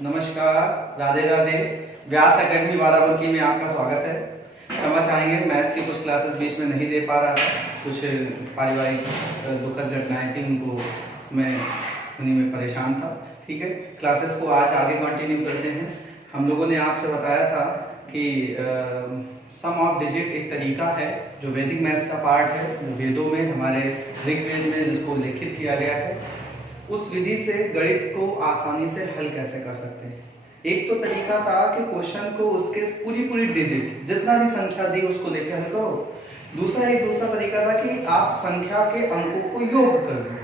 नमस्कार, राधे राधे। व्यास एकेडमी बाराबंकी में आपका स्वागत है। क्षमा चाहेंगे, मैथ्स की कुछ क्लासेस बीच में नहीं दे पा रहा था, कुछ पारिवारिक दुखद घटनाएं थी, उनको इसमें उन्हीं में परेशान था। ठीक है, क्लासेस को आज आगे कंटिन्यू करते हैं। हम लोगों ने आपसे बताया था कि सम ऑफ डिजिट एक तरीका है जो वैदिक मैथ्स का पार्ट है, जो वेदों में हमारे ऋग्वेद में जिसको लिखित किया गया है। उस विधि से गणित को आसानी से हल कैसे कर सकते हैं। एक तो तरीका था कि क्वेश्चन को उसके पूरी डिजिट जितना भी संख्या दी उसको लेके हल करो। दूसरा तरीका था कि आप संख्या के अंकों को योग कर लो,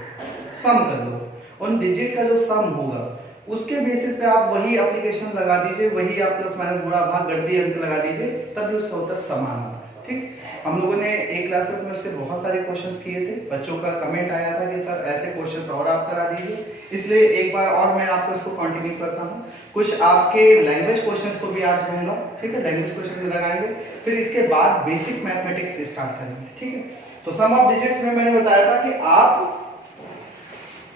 सम कर लो। उन डिजिट का जो सम होगा उसके बेसिस पे आप वही एप्लीकेशन लगा दीजिए, वही आप प्लस माइनस गुणा भाग गणितीय अंक लगा दीजिए, तब भी उसका उत्तर समान आता है। ठीक, हम लोगों ने एक क्लासेस में उसके बहुत सारे क्वेश्चंस किए थे। बच्चों का कमेंट आया था कि सर ऐसे क्वेश्चंस और आप करा दीजिए, इसलिए एक बार और मैं आपको इसको कंटिन्यू करता हूँ। कुछ आपके लैंग्वेज क्वेश्चंस को भी आज दूंगा। ठीक है, लैंग्वेज क्वेश्चन में लगाएंगे, फिर इसके बाद बेसिक मैथमेटिक्स से स्टार्ट करेंगे। ठीक है, तो सम ऑफ डिजिट्स में मैंने बताया था कि आप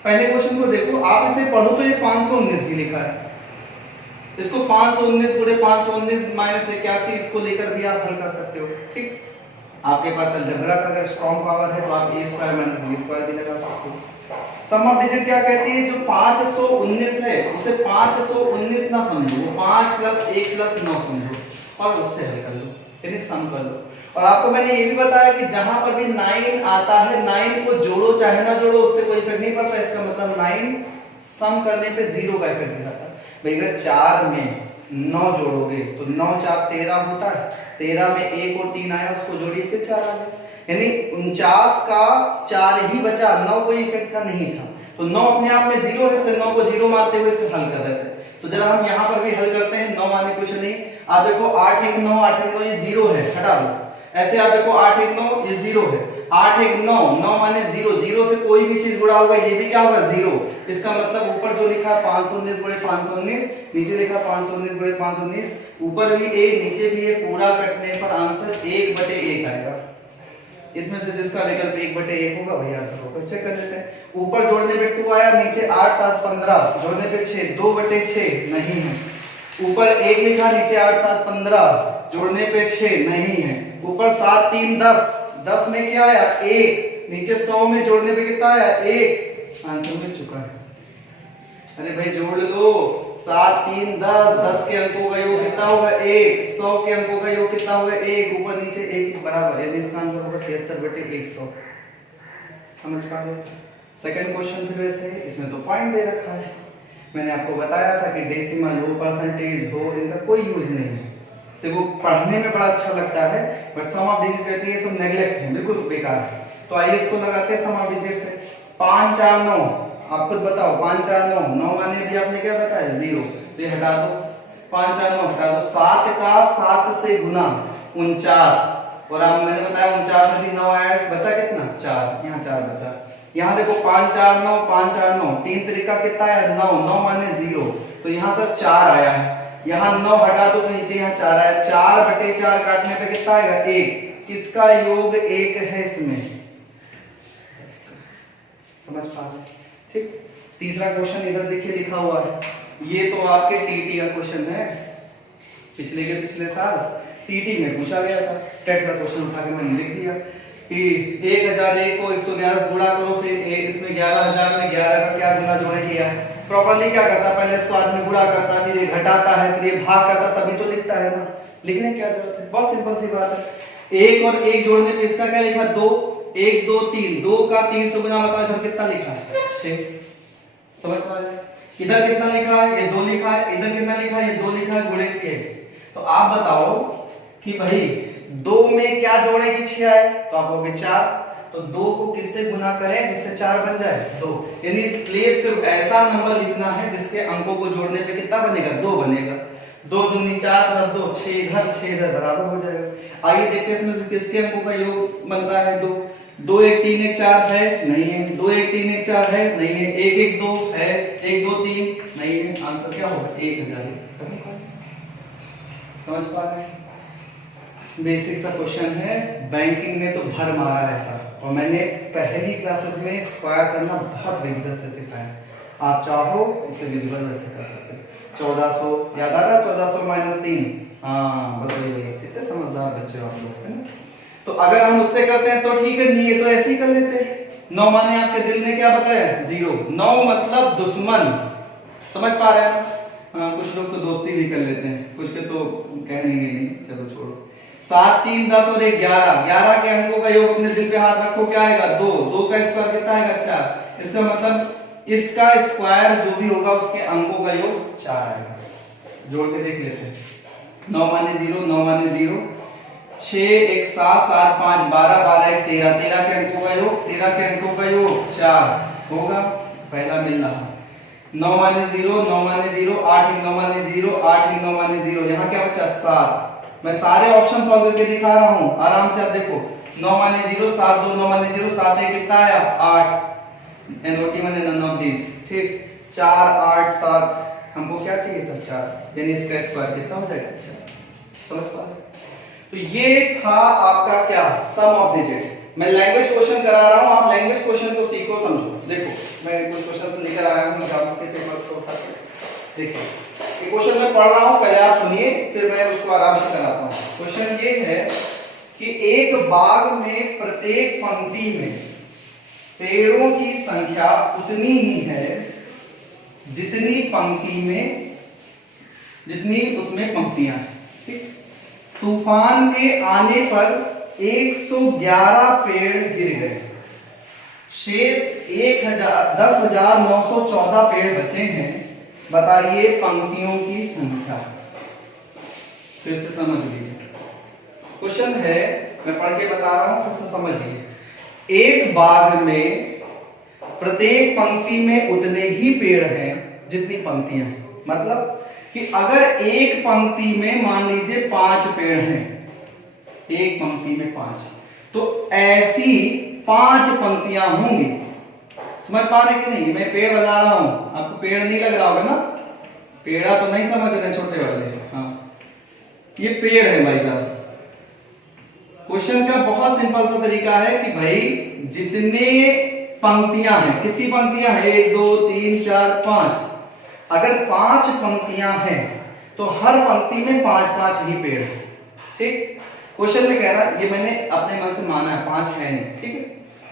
पहले क्वेश्चन को देखो, आप इसे पढ़ो तो ये 519 भी लिखा है, इसको 519 गुणे 519 माइनस 81 इसको लेकर भी आप हल कर सकते हो। ठीक, आपके पास अलजेब्रा का अगर स्ट्रॉन्ग पावर है तो आप a square minus b square भी लगा सकते हो। सम ऑफ डिजिट क्या कहती है, जो 519 है उसे 519 ना समझो, वो 5 प्लस 1 प्लस 9 समझो और उससे हल कर लो, यानी सम कर लो। और आपको मैंने ये भी बताया कि जहां पर भी 9 आता है, 9 को जोड़ो चाहे ना जोड़ो उससे कोई इफेक्ट नहीं पड़ता। इसका मतलब 9 सम करने पे 0 का इफेक्ट दिखाता है। भाई अगर 4 में 9 जोड़ोगे तो 9 4 13 होता है, 13 में 1 और 3 आया, उसको जोड़िए फिर 4 आ गया, यानी 49 का 4 ही बचा, 9 कोई इफेक्ट का नहीं था। तो 9 अपने आप में 0 है, इसलिए 9 को 0 मानते हुए फिर हल कर रहे थे। तो जरा हम यहाँ पर भी हल करते हैं, 9 माने कुछ नहीं। आप देखो 8 1 9, 8 1 9 ये 0 है, हटा दो। ऐसे आप देखो 8 1 9 ये 0 है, 8 1 9, 9 माने 0, 0 से कोई भी चीज गुणा होगा ये भी क्या होगा 0। इसका मतलब ऊपर जो लिखा 519 गुणे 519, नीचे लिखा 519 गुणे 519, ऊपर भी a नीचे भी a, पूरा कटने पर आंसर 1/1 आएगा। इसमें से जिसका विकल्प 1/1 होगा वही आंसर होगा। चेक कर लेते हैं। ऊपर जोड़ने पे 2 आया, नीचे 8 7 15, जोड़ने पे 6, 2/6 नहीं है। ऊपर 1 लिखा, नीचे 8 7 15, जोड़ने पे 6 नहीं है। ऊपर 7 3 10, 10 में क्या आया 1, नीचे 100 में जोड़ने पे कितना आया 1, आंसर मिल चुका है। अरे भाई जोड़ लो, 7 3 10, 10 के अंकों का योग कितना होगा 1, 100 के अंकों का योग कितना होगा 1, ऊपर नीचे 1 बराबर, यानी इसका आंसर होगा 73/100। समझ पा रहे हो? सेकंड क्वेश्चन फिर वैसे, इसमें तो पॉइंट दे रखा है। मैंने आपको बताया था कि डेसिमल हो, परसेंटेज हो, इनका कोई यूज नहीं है, सिर्फ वो पढ़ने में बड़ा अच्छा लगता है, बट सम ऑफ डिजिट कहती है सब नेगलेक्ट है, बिल्कुल बेकार है। तो आइए इसको लगाते हैं सम ऑफ डिजिट से। 5 4 9, आप खुद बताओ 5 4 9, 9 माने भी आपने क्या बताया 0, तो ये हटा दो, 5 4 9 हटा दो। 7 का 7 से गुना 49, और आप मैंने बताया 49 में भी 9 आया, बचा कितना 4, यहाँ 4 बचा। यहाँ देखो 5 4 9, 5 4 9, तीन तरीका कितना है 9, 9 माने 0, तो यहाँ से 4 आया है, यहाँ 9 हटा दो तो नीचे यहाँ 4 आया, 4/4 काटने पे कितना आएगा 1, किसका योग 1 है इसमें, समझ पा रहे? ठीक, तीसरा क्वेश्चन इधर देखिए लिखा हुआ है, ये तो आपके टीटी का क्वेश्चन है, पिछले साल टीटी में पूछा गया था। टेट का क्वेश्चन उठा के मैंने लिख दिया कि 1001 को 111 से गुणा करो, फिर इसमें 11000 में 11 का क्या गुना जोड़े किया है। प्रॉपर्ली क्या करता है, पहले इसको आदमी गुणा करता है, फिर ये घटाता है, फिर ये भाग करता है, तभी तो लिखता है ना। लिखने की क्या जरूरत है, बहुत सिंपल सी बात है। 1 और 1 जोड़ने पे इसका क्या लिखा 2, 1 2 3, 2 का 3 से गुना मतलब इधर कितना लिखा है 6। समझ पा रहे हैं? इधर कितना लिखा है, ये 2 लिखा है, इधर कितना लिखा है, ये 2 लिखा है, गुणे के। तो आप बताओ कि भाई 2 में क्या जोड़े कि 6 आए, तो आप कहोगे 4, तो 2 को किससे गुना करें जिससे 4 बन जाए 2, यानी इस प्लेस पे ऐसा नंबर लिखना है जिसके अंकों को जोड़ने पे कितना बनेगा 2 बनेगा। 2 दूनी 4 प्लस 2 6 इधर, 6 इधर बराबर हो जाएगा। आइए देखते हैं इसमें से किसके अंकों का योग बनता है 2। 2 1 3 1 4 है, नहीं है। 2 1 3 1 4 है, नहीं है। 1 1 2 है, 1 2 3 नहीं है। आंसर क्या होगा 1000। समझ पा रहे हैं? बेसिक सा क्वेश्चन है, बैंकिंग ने तो भर मारा ऐसा, और मैंने पहली क्लासेस में स्क्वायर करना बहुत विधिवत से सिखाया। आप चाहो इसे विजिबल वैसे कर सकते हो। 1400 याद आ रहा, 1400 माइनस 3, हाँ बस वही वही। कितने समझदार बच्चे आप लोग, है ना। तो अगर हम उससे करते हैं तो ठीक है, नहीं है तो ऐसे ही कर लेते हैं। 9 माने आपके दिल ने क्या बताया, 0। 9 मतलब दुश्मन, समझ पा रहे हैं। हाँ, कुछ लोग तो दोस्ती भी कर लेते हैं, कुछ के तो कहेंगे नहीं, चलो छोड़ो। 7 3 10 और 1 11, 11 के अंकों का योग अपने दिल पे हाथ रखो, क्या आएगा 2, 2 का स्क्वायर कितना आएगा 4। इसका मतलब इसका स्क्वायर जो भी होगा उसके अंकों का योग 4 आएगा। जोड़ के देख लेते हैं। 9 माने 0, 9 माने 0, 6 1 7 7 5 12 12 1 13, 13 के अंकों का योग, 13 के अंकों का योग 4 होगा, पहला मिल रहा। 9 माने 0, 9 माने 0, 8 9 माने 0, 8 9 माने 0, यहाँ क्या बचा 7। मैं सारे ऑप्शन सॉल्व करके दिखा रहा हूँ, आराम से आप देखो। 9 माने 0, 7 2 9 माने 0, 7 1 कितना आया 8, एनओटी माने नन ऑफ दिस, ठीक। 4 8 7, हमको क्या चाहिए था 4, यानी इसका स्क्वायर कितना हो जाएगा 4, समझ पा रहे। तो ये था आपका क्या, सम ऑफ डिजिट। मैं लैंग्वेज क्वेश्चन करा रहा हूं, आप लैंग्वेज क्वेश्चन को सीखो समझो। देखो मैं कुछ क्वेश्चन लेकर आया हूं एग्जाम्स के पेपर्स को उठा के, देखिए ये क्वेश्चन मैं पढ़ रहा हूं, पहले आप सुनिए फिर मैं उसको आराम से कराता हूं। क्वेश्चन ये है कि एक बाग में प्रत्येक पंक्ति में पेड़ों की संख्या उतनी ही है जितनी पंक्ति में, जितनी उसमें पंक्तियां हैं, ठीक। तूफान के आने पर 111 पेड़ गिर गए, शेष 10,914 पेड़ बचे हैं, बताइए पंक्तियों की संख्या। फिर से समझ लीजिए, क्वेश्चन है मैं पढ़ के बता रहा हूं, फिर से समझिए। एक बाग में प्रत्येक पंक्ति में उतने ही पेड़ हैं जितनी पंक्तियां हैं, मतलब कि अगर एक पंक्ति में मान लीजिए 5 पेड़ हैं, एक पंक्ति में 5, तो ऐसी 5 पंक्तियां होंगी। समझ पा रहे कि नहीं, मैं पेड़ बता रहा हूं, आपको पेड़ नहीं लग रहा होगा ना, पेड़ा तो नहीं समझ रहे छोटे वाले, हाँ ये पेड़ है भाई साहब। क्वेश्चन का बहुत सिंपल सा तरीका है कि भाई जितने पंक्तियां हैं, कितनी पंक्तियां हैं 1 2 3 4 5, अगर 5 पंक्तियां हैं तो हर पंक्ति में 5-5 ही पेड़ हैं, ठीक। क्वेश्चन में कह रहा है, ये मैंने अपने मन से माना है, 5 है नहीं, ठीक है।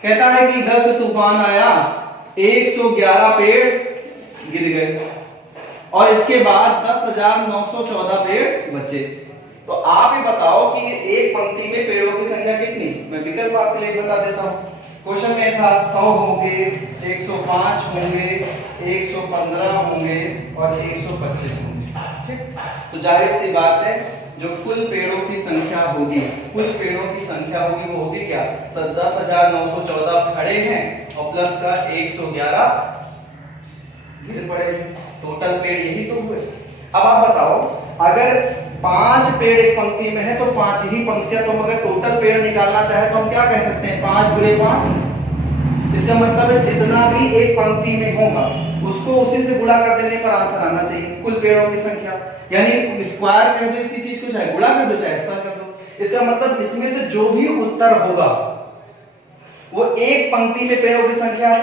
कहता है कि 10 तूफान आया, 111 पेड़ गिर गए और इसके बाद 10,914 पेड़ बचे। तो आप ही बताओ कि एक पंक्ति में पेड़ों की संख्या कितनी। मैं विकल्प आपके लिए बता देता हूं। क्वेश्चन में था 100 होंगे, 105 होंगे, 115 होंगे और 125 होंगे, ठीक। तो जाहिर सी बात है जो कुल पेड़ों की संख्या होगी, कुल पेड़ों की संख्या होगी वो होगी क्या, 10,914 खड़े हैं और प्लस का 111 गिर पड़े हैं, टोटल पेड़ यही तो हुए। अब आप बताओ अगर 5 पेड़ एक पंक्ति में है तो 5 ही पंक्तियां, तो अगर टोटल पेड़ निकालना चाहे तो हम क्या कह सकते हैं 5 गुणे 5। इसका मतलब है जितना भी एक पंक्ति में होगा उसको उसी से गुणा कर देने पर आंसर आना चाहिए, कुल पेड़ों की संख्या। यानी स्क्वायर कर दो इसी चीज को, चाहे गुणा कर दो चाहे स्क्वायर कर दो। इसका मतलब इसमें से जो भी उत्तर होगा वो एक पंक्ति में पेड़ों की संख्या है।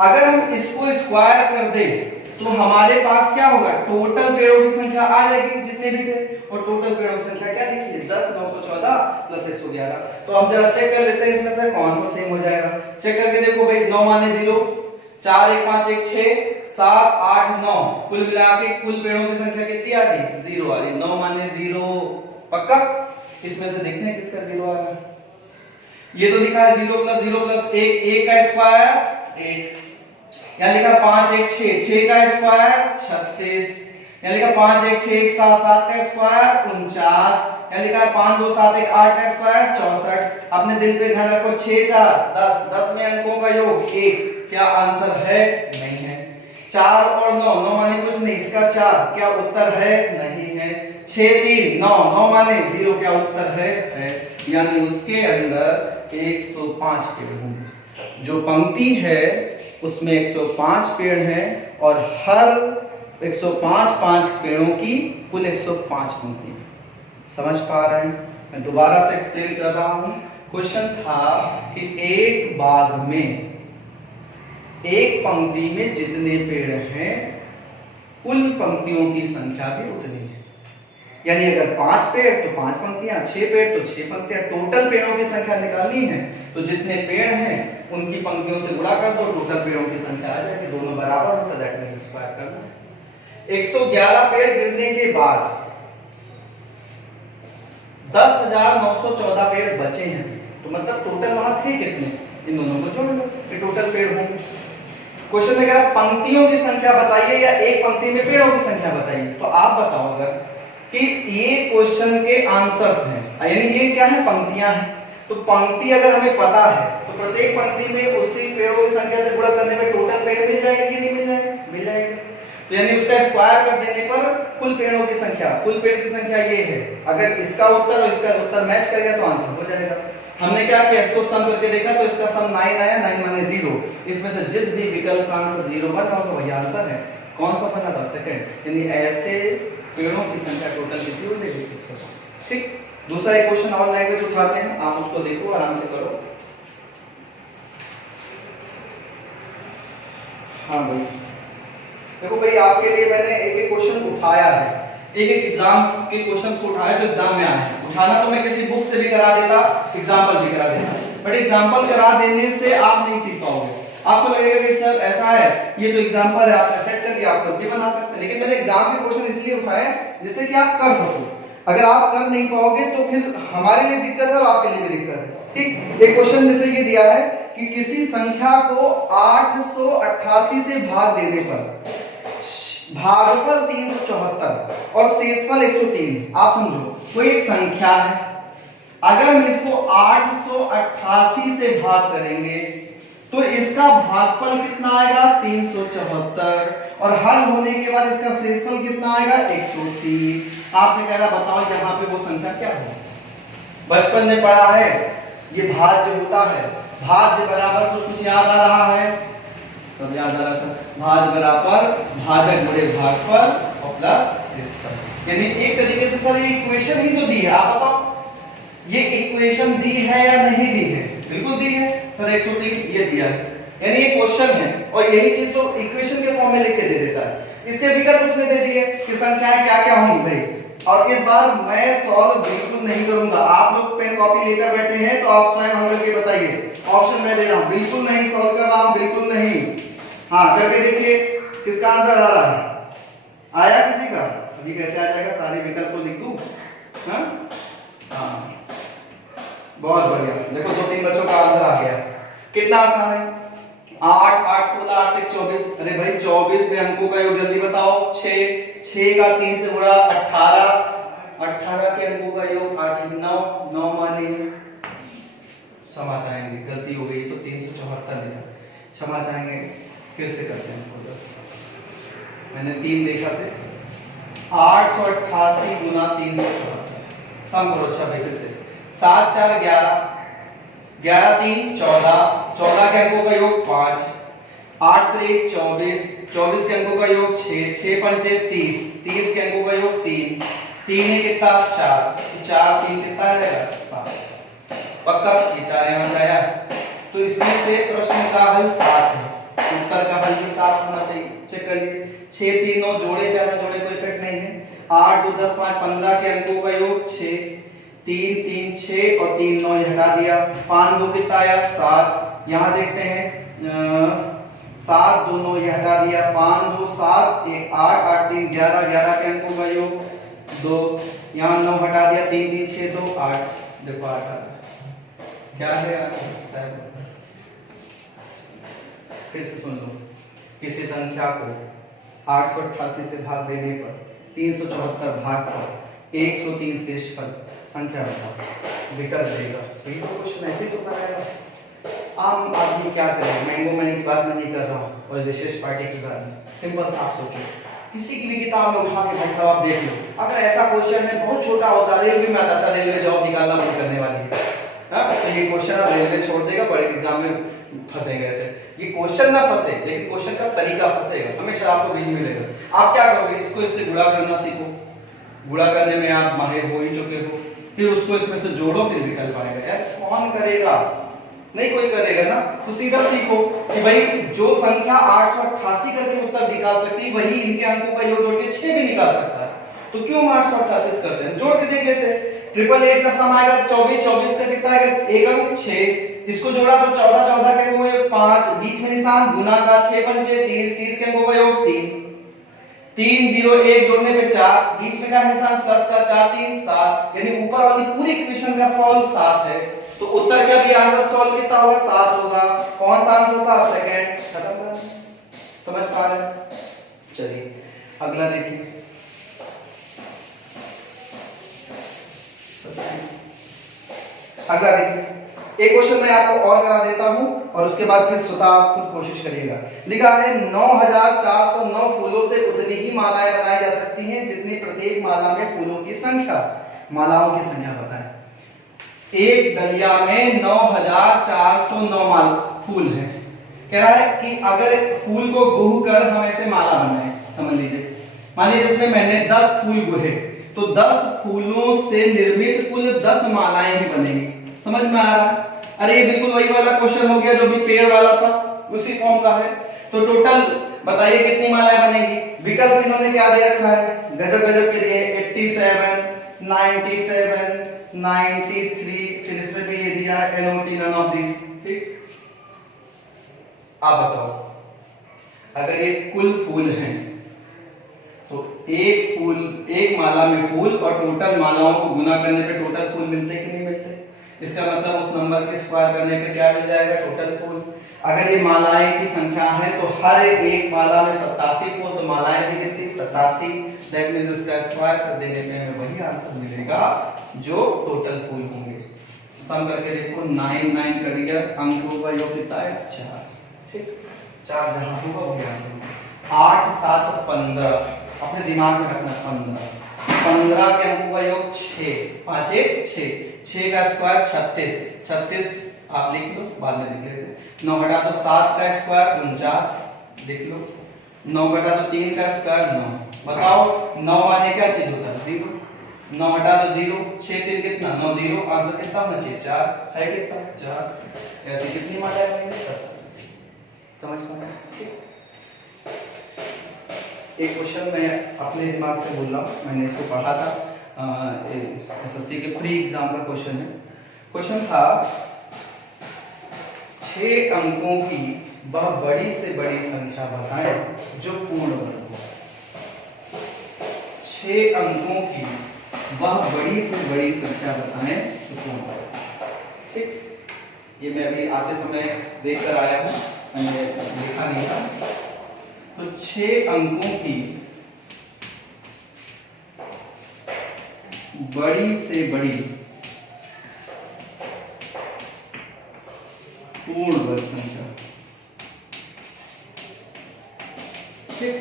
अगर हम इसको स्क्वायर कर दें तो हमारे पास क्या होगा, टोटल पेड़ों की संख्या आ जाएगी जितने भी थे, और टोटल पेड़ों की संख्या क्या लिखी है 10,914 प्लस 111। तो हम जरा चेक कर लेते हैं इसमें से कौन सा सेम हो जाएगा। चेक करके देखो भाई, 9 माने 0, 4 1 5 1 6 7 8 9, कुल मिला के कुल पेड़ों की संख्या कितनी आ रही 0 आ रही। 9 माने 0 पक्का। इसमें से देखते हैं किसका 0 आ रहा है। ये तो लिखा है 0 प्लस 0 प्लस 1, 1 का स्क्वायर 1, यहाँ लिखा 5 1 6, 6 का स्क्वायर 36, यहाँ लिखा 5 1 6 1 7, 7 का स्क्वायर 49, यहाँ लिखा है 5 2 7 1 8 का स्क्वायर 64। अपने दिल पे ध्यान रखो, 6 4 10, 10 में अंकों का योग 1, क्या आंसर है, नहीं है। 4 और 9, 9 माने कुछ नहीं, इसका 4, क्या उत्तर है, नहीं है। 6 3 9, 9 माने 0, क्या उत्तर है। यानी उसके अंदर 105 पेड़ होंगे। जो पंक्ति है उसमें 105 पेड़ हैं और हर 105 पेड़ों की कुल 105 पंक्ति। समझ पा रहे हैं। मैं दोबारा से एक्सप्लेन कर रहा हूं। क्वेश्चन था कि एक बाग में एक पंक्ति में जितने पेड़ हैं कुल पंक्तियों की संख्या भी उतनी है। यानी अगर 5 पेड़ तो 5 पंक्तियां, 6 पेड़ तो 6 पंक्तियां, टोटल पेड़ों की संख्या निकालनी है तो जितने पेड़ हैं उनकी पंक्तियों से गुणा कर दो, टोटल पेड़ों की संख्या आ जाएगी, दोनों बराबर होता है, दैट मींस स्क्वायर करना है। 111 पेड़ गिरने के बाद 10,914 पेड़ बचे हैं, तो मतलब टोटल वहां थे कितने, इन दोनों को जोड़ लो, ये टोटल पेड़ होंगे। क्वेश्चन में कह रहा पंक्तियों की संख्या बताइए या एक पंक्ति में पेड़ों की संख्या बताइए, तो आप बताओ अगर कि ये क्वेश्चन के आंसर्स हैं, यानी ये क्या है, पंक्तियां हैं, तो पंक्ति अगर हमें पता है तो प्रत्येक पंक्ति में उसी पेड़ों की संख्या से गुणा करने में टोटल पेड़ मिल जाएगा कि नहीं मिल जाएगा, मिल जाएगा। तो यानी उसका स्क्वायर कर देने पर कुल पेड़ों की संख्या, कुल पेड़ की संख्या ये है, अगर इसका उत्तर और इसका उत्तर मैच कर गया तो आंसर हो जाएगा। हमने क्या किया, इसको सम करके देखा तो इसका सम 9 आया, 9 माने 0, इसमें से जिस भी विकल्प का आंसर 0 बन रहा हो वही आंसर है। कौन सा बना था, सेकंड, यानी ऐसे पेड़ों की संख्या टोटल कितनी हो जाएगी, 105। ठीक, दूसरा एक क्वेश्चन और लैंग्वेज उठाते हैं, आप उसको देखो आराम से करो। हाँ भाई देखो भाई, आपके लिए मैंने एक एक क्वेश्चन उठाया है, एक एक एग्जाम के क्वेश्चंस को उठाया जो एग्जाम में आए हैं। उठाना तो मैं किसी बुक से भी करा देता, एग्जांपल भी करा देता, बट एग्जांपल करा देने से आप नहीं सीख पाओगे। आपको लगेगा कि सर ऐसा है, ये तो एग्जांपल है, आपने सेट कर दिया, आप खुद भी बना सकते हैं, लेकिन मैंने एग्जाम के क्वेश्चन इसलिए उठाए जिससे कि आप कर सको। अगर आप कर नहीं पाओगे तो फिर हमारे लिए दिक्कत है और आपके लिए भी दिक्कत है। ठीक, एक क्वेश्चन जैसे ये दिया है कि किसी संख्या को 888 से भाग देने पर भागफल 374 और शेषफल 103। आप समझो, कोई एक संख्या है, अगर हम इसको 888 से भाग करेंगे तो इसका भागफल कितना आएगा, 374, और हल होने के बाद इसका शेषफल कितना आएगा, 103। आपसे कह रहा बताओ यहाँ पे वो संख्या क्या है। बचपन में पढ़ा है, ये भाज्य होता है, भाज्य बराबर कुछ याद आ रहा है, सब याद आ रहा था, भाज्य बराबर भाजक गुणे भागफल और प्लस शेषफल। यानी एक तरीके से सर ये इक्वेशन ही तो दी है, आप बताओ ये इक्वेशन दी है या नहीं दी है, बिल्कुल दी है सर, 103 ये दिया है, यानी ये क्वेश्चन है और यही चीज तो इक्वेशन के फॉर्म में लिख के दे देता है। इसके विकल्प उसमें दे दिए कि संख्याएं क्या क्या होंगी भाई, और इस बार मैं सॉल्व बिल्कुल नहीं करूंगा, आप लोग पेन कॉपी लेकर बैठे हैं तो आप स्वयं हल करके बताइए, ऑप्शन मैं दे रहा हूं, बिल्कुल नहीं सॉल्व कर रहा हूं, बिल्कुल नहीं। हाँ करके देखिए किसका आंसर आ रहा है, आया किसी का, अभी कैसे आ जाएगा, सारे विकल्प को लिख दूं, हाँ बहुत बढ़िया, देखो 2-3 बच्चों का आंसर आ गया, कितना आसान है, 8 8 16 8 1 24, अरे भाई 24 में अंकों का योग जल्दी बताओ, 6 का 3 से गुणा 18, 18 के अंकों का योग 8 1 9, 9 माने क्षमा चाहेंगे गलती हो गई तो 374 लिखा, क्षमा चाहेंगे, फिर से करते हैं इसको 10, मैंने 3 देखा से 888 गुना 374, सम करो, अच्छा भाई फिर से 7 4 11, 11 3 14, 14 के अंकों का योग 5, 8 3 24, 24 के अंकों का योग 6, 6 5 30, 30 के अंकों का योग 3, 3 है कितना 4, 4 3 कितना आएगा 7, पक्का ये 4 यहाँ से आया, तो इसमें से प्रश्न का हल 7 है, उत्तर का हल भी 7 होना चाहिए, चेक करिए, 6 3 9 जोड़े चाहे ना जोड़े कोई इफेक्ट नहीं है, 8 2 10 5 15 के अंकों का योग 6, 3 3 6 और 3 9 हटा दिया, 5 2 कितना आया 7, यहाँ देखते हैं 7 2 9 ये हटा दिया, 5 2 7 1 8 8 3 11, 11 के अंकों का योग 2, यहाँ 9 हटा दिया, 3 3 6 2 8, देखो 8 आ गया, क्या है 7। फिर से सुन लो, किसी संख्या को 888 से भाग देने पर 374 भाग पर 103 शेषफल संख्या बताओ, विकल्प देगा, तो ये क्वेश्चन ऐसे तो बनाएगा। आम आदमी क्या करेगा, मैंगो मैन की बात मैं नहीं कर रहा हूँ और विशेष पार्टी की बात नहीं, सिंपल सा आप सोचो, किसी की भी किताब में उठा के भाई साहब आप देख लो, अगर ऐसा क्वेश्चन है बहुत छोटा होता, रेलवे में अच्छा रेलवे जॉब निकालना बंद करने वाली है, तो ये क्वेश्चन रेलवे छोड़ देगा, बड़े एग्जाम में फंसेगा, ऐसे ये क्वेश्चन ना फंसे लेकिन क्वेश्चन का तरीका फंसेगा, हमेशा आपको बीच मिलेगा। आप क्या करोगे, इसको इससे गुणा करना सीखो, गुणा करने में आप माहिर हो ही चुके हो, फिर उसको इसमें से जोड़ो, फिर विकल्प आएगा, यार कौन करेगा, नहीं कोई करेगा ना, तो सीधा सीखो कि भाई जो संख्या 888 करके उत्तर निकाल सकती है वही इनके अंकों का योग जोड़ के 6 भी निकाल सकता है। तो क्यों हम 888 करते हैं, जोड़ के देख लेते हैं। 888 का सम आएगा 24, 24 का कितना आएगा एक अंक 6, इसको जोड़ा तो 14, 14 के वो 5, बीच में निशान गुना का 6 पंचे 30, 30 के अंकों का योग 3, 3 0 1 जोड़ने पे 4, बीच में का निशान प्लस का 4 3 7, यानी ऊपर वाली पूरी इक्वेशन का सॉल्व 7 है। तो उत्तर क्या भी आंसर सॉल्व कितना होगा 7 होगा। कौन सा आंसर था, सेकंड। खत्म कर, समझ पा रहे हैं। चलिए अगला देखिए, अगला देखिए। एक क्वेश्चन मैं आपको और करा देता हूं और उसके बाद फिर स्वतः आप खुद कोशिश करिएगा। लिखा है 9409 फूलों से उतनी ही मालाएं बनाई जा सकती हैं जितनी प्रत्येक माला में फूलों की संख्या। मालाओं की संख्या बताएं। एक डलिया में 9409 माल फूल है। कह रहा है कि अगर फूल को गुह कर हम ऐसे माला बनाए, समझ लीजिए, मान लीजिए इसमें मैंने 10 फूल गुहे तो 10 फूलों से निर्मित कुल 10 मालाएं ही बनेंगी। समझ में आ रहा है? अरे ये बिल्कुल वही वाला क्वेश्चन हो गया जो भी पेड़ वाला था, उसी फॉर्म का है। तो टोटल बताइए कितनी मालाएं बनेगी। विकल्प इन्होंने क्या दे रखा है, गजब गजब के दिए, 87, 97, 93, फिर इसमें भी ये दिया है NOT, नन ऑफ दिस। ठीक, आप बताओ अगर ये कुल फूल हैं तो एक फूल, एक माला में फूल और टोटल मालाओं को गुना करने पे टोटल फूल मिलते कि नहीं मिलते। इसका मतलब उस नंबर के स्क्वायर करने पे क्या मिल जाएगा, टोटल फूल। अगर ये मालाएं की संख्या है तो हर एक माला में 87 फूल, तो मालाएं भी कितनी 87, दैट मींस इसका स्क्वायर कर देने पे हमें वही आंसर मिलेगा जो टोटल फूल होंगे। सम करके देखो 9 9 करिए, अंकों का योग कितना है 4। ठीक, 4 जहां होगा वही आंसर। 8 7 15, अपने दिमाग में रखना 15, 15 के अंकों का योग 6, 5 1 6, 6 का स्क्वायर 36, 36 आप लिख लो, बाद में लिख लेते। 9 घटा दो 7 का स्क्वायर 49, लिख लो। 9 घटा दो 3 का स्क्वायर 9। बताओ 9 आने क्या चीज होता है 0, 9 हटा दो 0, 6 3 कितना 9 0, आंसर कितना होना चाहिए 4 है, कितना 4। ऐसी कितनी मालाएं बनेंगी 7। समझ पा रहे हैं? एक क्वेश्चन मैं अपने दिमाग से बोल रहा हूँ, मैंने इसको पढ़ा था, एसएससी के प्री एग्जाम का क्वेश्चन है। क्वेश्चन था 6 अंकों की वह बड़ी से बड़ी संख्या बताएं जो पूर्ण वर्ग हो। 6 अंकों की वह बड़ी से बड़ी संख्या बताएं जो पूर्ण वर्ग हो। ठीक, ये मैं अभी आते समय देख कर आया हूँ, मैंने लिखा नहीं था। तो 6 अंकों की बड़ी से बड़ी पूर्ण वर्ग संख्या। ठीक,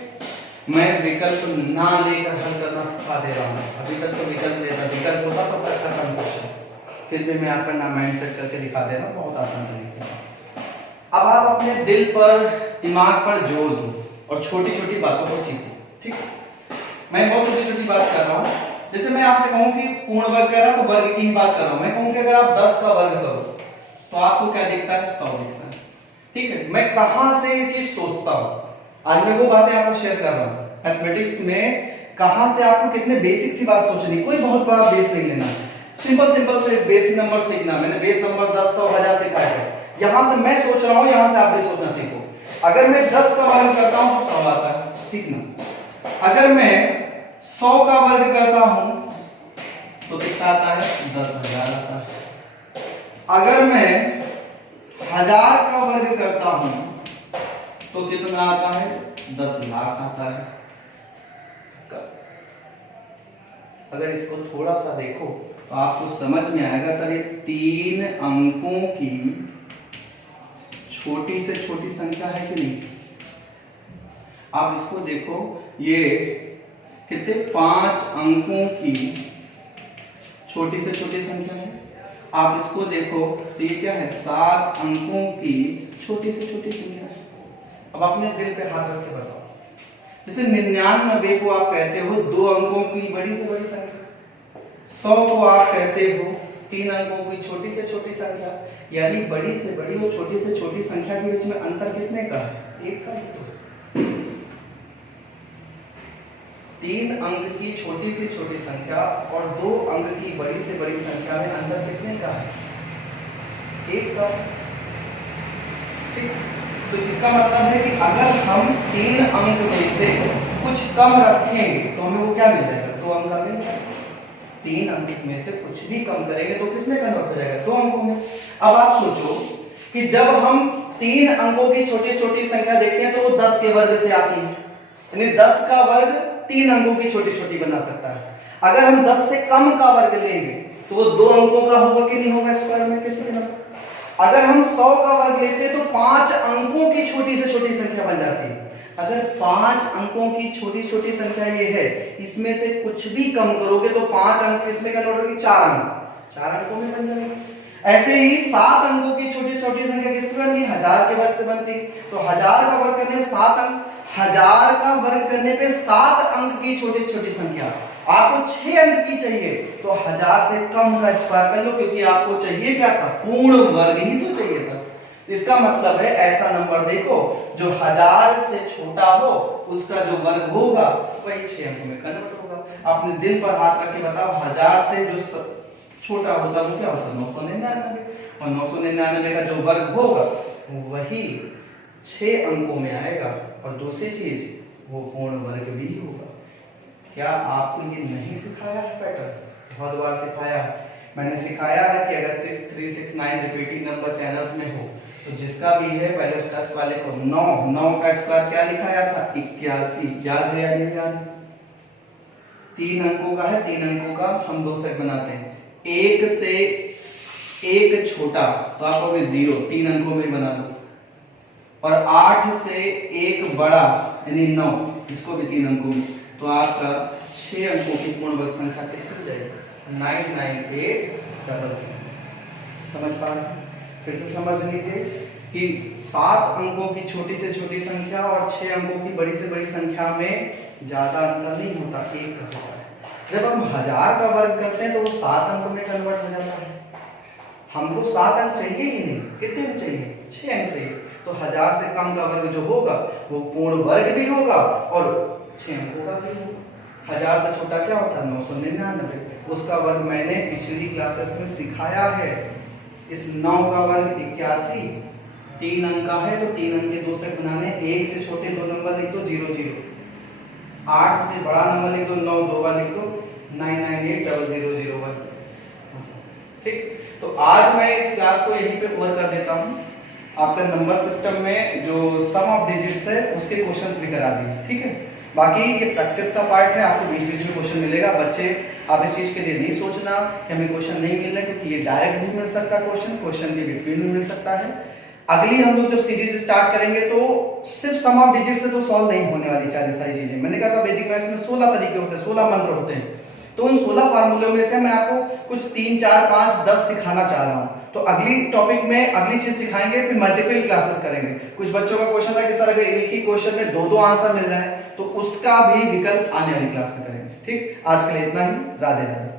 मैं विकल्प ना लेकर हल करना सिखा दे रहा हूं। अभी तक तो विकल्प लेना, विकल्प होता तब तक खत्म क्वेश्चन, फिर भी मैं आपका नाम माइंड सेट करके दिखा दे रहा हूं, बहुत आसान तरीके से। अब आप अपने दिल पर, दिमाग पर जोर दो और छोटी छोटी बातों को सीखो। ठीक, मैं बहुत छोटी छोटी बात कर रहा हूँ। जैसे मैं आपसे कहूं कि पूर्ण वर्ग कर रहा हूं तो वर्ग की ही बात कर रहा हूं। मैं कहूं कि अगर आप 10 का वर्ग करो तो आपको क्या दिखता है 100 दिखता है। ठीक है, मैं कहां से ये चीज सोचता हूं, आज मैं वो बातें आपको शेयर कर रहा हूं। मैथमेटिक्स में कहां से आपको कितने बेसिक सी बात सोचनी, कोई बहुत बड़ा बेस नहीं लेना, सिंपल सिंपल से बेसिक नंबर सीखना। मैंने बेस नंबर 10 100 1000 सिखाया है, यहां से मैं सोच रहा हूं, यहां से आप भी सोचना सीखो। अगर मैं 10 का वर्ग करता हूं तो 100 आता है, सीखना। अगर मैं 100 का वर्ग करता हूं तो कितना आता है 10,000 आता है। अगर मैं 1000 का वर्ग करता हूं तो कितना आता है 10 लाख आता है। अगर इसको थोड़ा सा देखो तो आपको समझ में आएगा सर ये 3 अंकों की छोटी से छोटी संख्या है कि नहीं। आप इसको देखो, ये कितने 5 अंकों की छोटी से छोटी संख्या है। आप इसको देखो तो ये क्या है 7 अंकों की छोटी से छोटी संख्या है। अब अपने दिल पे हाथ रख के बताओ, जैसे 99 को आप कहते हो 2 अंकों की बड़ी से बड़ी संख्या, 100 को आप कहते हो तीन अंकों की छोटी से छोटी संख्या, यानी बड़ी से बड़ी और छोटी से छोटी संख्या के बीच में अंतर कितने का है? एक का। तो 3 अंक की छोटी से छोटी संख्या और 2 अंक की बड़ी से बड़ी संख्या में अंतर कितने का है? एक का। ठीक, तो इसका मतलब है कि अगर हम 3 अंक में से कुछ कम रखेंगे तो हमें वो क्या मिल जाएगा? 2 अंक का मिल जाएगा। 3 अंक में से कुछ भी कम करेंगे तो किसमें कन्वर्ट हो जाएगा? 2 अंकों में। अब आप सोचो कि जब हम 3 अंकों की छोटी छोटी संख्या देखते हैं तो वो 10 के वर्ग से आती है, यानी 10 का वर्ग 3 अंकों की छोटी छोटी बना सकता है। अगर हम 10 से कम का वर्ग लेंगे तो वो 2 अंकों का होगा कि नहीं होगा? स्क्वायर में किसमें ना? अगर हम 100 का वर्ग लेते हैं तो 5 अंकों की छोटी से छोटी संख्या बन जाती है। अगर 5 अंकों की छोटी छोटी संख्या ये है, इसमें से कुछ भी कम करोगे तो 5 अंक किसमें कन्वर्ट होगी? 4 अंक, 4 अंकों में बन जाएगी। ऐसे ही 7 अंकों की छोटी छोटी संख्या किससे बनती है? 1000 के वर्ग से बनती है। तो 1000 का वर्ग करने पे 7 अंक, 1000 का वर्ग करने पे 7 अंक की छोटी छोटी संख्या। आपको 6 अंक की चाहिए तो 1000 से कम का स्क्वायर कर लो, क्योंकि आपको चाहिए क्या था? पूर्ण वर्ग ही तो चाहिए था। इसका मतलब है ऐसा नंबर देखो जो 1000 से छोटा हो, उसका जो वर्ग होगा वही 6 अंक में कन्वर्ट होगा। अपने दिल पर हाथ रख के बताओ, 1000 से जो छोटा होता वो क्या होता? 999, और 999 का जो वर्ग होगा वही 6 अंकों में आएगा। और दूसरी चीज, वो पूर्ण वर्ग भी होगा। क्या आपको ये नहीं सिखाया है पैटर्न? बहुत बार सिखाया है। मैंने सिखाया है कि अगर 6, 3, 6, 9 रिपीटिंग नंबर चैनल्स में हो तो जिसका भी है पहले उसका स्क्वायर लिखो। 9 का स्क्वायर क्या लिखाया था? 81। याद है या नहीं याद? 3 अंकों का है, 3 अंकों का हम 2 सेट बनाते हैं। 1 से 1 छोटा तो आप कहोगे 0, 3 अंकों में बना दो। और 8 से 1 बड़ा यानी 9, इसको भी 3 अंकों में, तो आपका 6 अंकों की पूर्ण वर्ग संख्या कितनी हो जाएगी? 99866। समझ पा रहे हैं? फिर से समझ लीजिए कि 7 अंकों की छोटी से छोटी संख्या और 6 अंकों की बड़ी से बड़ी संख्या में ज्यादा अंतर नहीं होता, एक का होता है। जब हम 1000 का वर्ग करते हैं तो वो 7 अंक में कन्वर्ट हो जाता है। हमको 7 अंक चाहिए ही नहीं, कितने अंक चाहिए? 6 अंक चाहिए। तो 1000 से कम का वर्ग जो होगा वो पूर्ण वर्ग भी होगा और 6 अंकों का भी होगा। 1000 से छोटा क्या होता है? 999। उसका वर्ग मैंने पिछली क्लासेस में सिखाया है। इस 9 का वर्ग 81, 3 अंक का है तो 3 अंक के 2 सेट बनाने। 1 से छोटे 2 नंबर लिख दो 0 0, 8 से बड़ा नंबर लिख दो 9, 2 बार लिख दो 9980001। ठीक, तो आज मैं इस क्लास को यहीं पे ओवर कर देता हूँ। आपका नंबर सिस्टम में जो सम ऑफ डिजिट्स है उसके क्वेश्चंस भी करा दिए, ठीक है। बाकी ये प्रैक्टिस का पार्ट है, आपको बीच बीच में क्वेश्चन मिलेगा। बच्चे आप इस चीज के लिए नहीं सोचना कि हमें क्वेश्चन नहीं मिल रहा है, क्योंकि ये डायरेक्ट भी मिल सकता है, क्वेश्चन के बिटवीन भी मिल सकता है। अगली हम लोग जब सीरीज स्टार्ट करेंगे तो सिर्फ सम ऑफ डिजिट से तो सॉल्व नहीं होने वाली सारी चीजें। मैंने कहा था वैदिक मैथ्स में 16 तरीके होते हैं, 16 मंत्र होते हैं। तो उन 16 फार्मूलों में से मैं आपको कुछ 3, 4, 5, 10 सिखाना चाह रहा हूँ। तो अगली टॉपिक में अगली चीज सिखाएंगे, फिर मल्टीपल क्लासेस करेंगे। कुछ बच्चों का क्वेश्चन था कि सर अगर एक ही क्वेश्चन में 2-2 आंसर मिल जाए तो उसका भी विकल्प आने वाली क्लास में करेंगे। ठीक, आज के लिए इतना ही। राधे राधे।